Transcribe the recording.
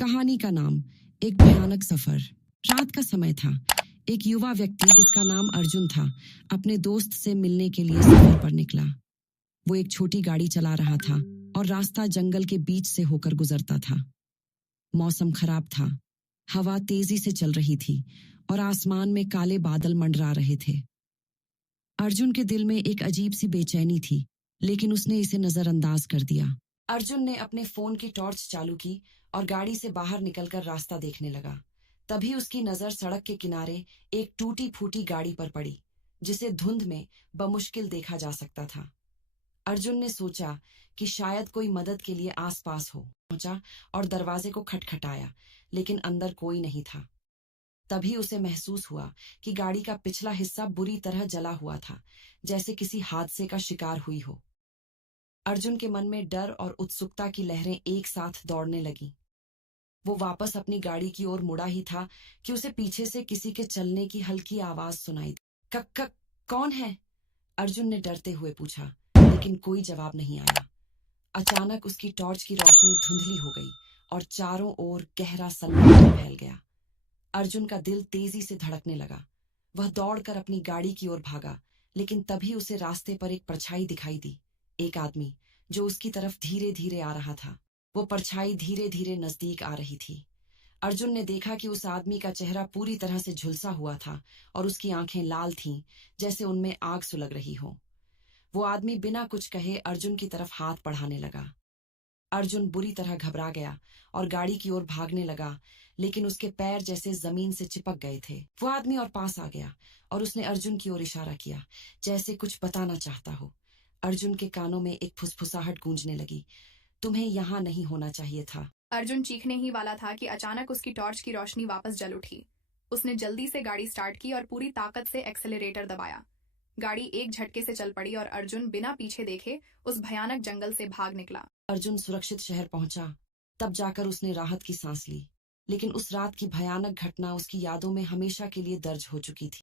कहानी का नाम एक भयानक सफर। रात का समय था। एक युवा व्यक्ति जिसका नाम अर्जुन था अपने दोस्त से मिलने के लिए सफर पर निकला। वो एक छोटी गाड़ी चला रहा था और रास्ता जंगल के बीच से होकर गुजरता था। मौसम खराब था, हवा तेजी से चल रही थी और आसमान में काले बादल मंडरा रहे थे। अर्जुन के दिल में एक अजीब सी बेचैनी थी, लेकिन उसने इसे नजरअंदाज कर दिया। अर्जुन ने अपने फोन की टॉर्च चालू की और गाड़ी से बाहर निकलकर रास्ता देखने लगा। तभी उसकी नजर सड़क के किनारे एक टूटी फूटी गाड़ी पर पड़ी, जिसे धुंध में बमुश्किल देखा जा सकता था। अर्जुन ने सोचा कि शायद कोई मदद के लिए आसपास हो। पहुंचा और दरवाजे को खटखटाया, लेकिन अंदर कोई नहीं था। तभी उसे महसूस हुआ कि गाड़ी का पिछला हिस्सा बुरी तरह जला हुआ था, जैसे किसी हादसे का शिकार हुई हो। अर्जुन के मन में डर और उत्सुकता की लहरें एक साथ दौड़ने लगीं। वो वापस अपनी गाड़ी की ओर मुड़ा ही था कि उसे पीछे से किसी के चलने की हल्की आवाज सुनाई दी। कक कौन है? अर्जुन ने डरते हुए पूछा, लेकिन कोई जवाब नहीं आया। अचानक उसकी टॉर्च की रोशनी धुंधली हो गई और चारों ओर गहरा सन्नाटा फैल गया। अर्जुन का दिल तेजी से धड़कने लगा। वह दौड़कर अपनी गाड़ी की ओर भागा, लेकिन तभी उसे रास्ते पर एक परछाई दिखाई दी। एक आदमी जो उसकी तरफ धीरे धीरे आ रहा था। वो परछाई धीरे धीरे नजदीक आ रही थी। अर्जुन ने देखा कि उस आदमी का चेहरा पूरी तरह से झुलसा हुआ था और उसकी आंखें लाल थीं, जैसे उनमें आग सुलग रही हो। वो आदमी बिना कुछ कहे अर्जुन की तरफ हाथ बढ़ाने लगा। अर्जुन बुरी तरह घबरा गया और गाड़ी की ओर भागने लगा, लेकिन उसके पैर जैसे जमीन से चिपक गए थे। वो आदमी और पास आ गया और उसने अर्जुन की ओर इशारा किया, जैसे कुछ बताना चाहता हो। अर्जुन के कानों में एक फुसफुसाहट गूंजने लगी, तुम्हें यहाँ नहीं होना चाहिए था। अर्जुन चीखने ही वाला था कि अचानक उसकी टॉर्च की रोशनी वापस जल उठी। उसने जल्दी से गाड़ी स्टार्ट की और पूरी ताकत से एक्सेलरेटर दबाया। गाड़ी एक झटके से चल पड़ी और अर्जुन बिना पीछे देखे उस भयानक जंगल से भाग निकला। अर्जुन सुरक्षित शहर पहुंचा। तब जाकर उसने राहत की सांस ली, लेकिन उस रात की भयानक घटना उसकी यादों में हमेशा के लिए दर्ज हो चुकी थी।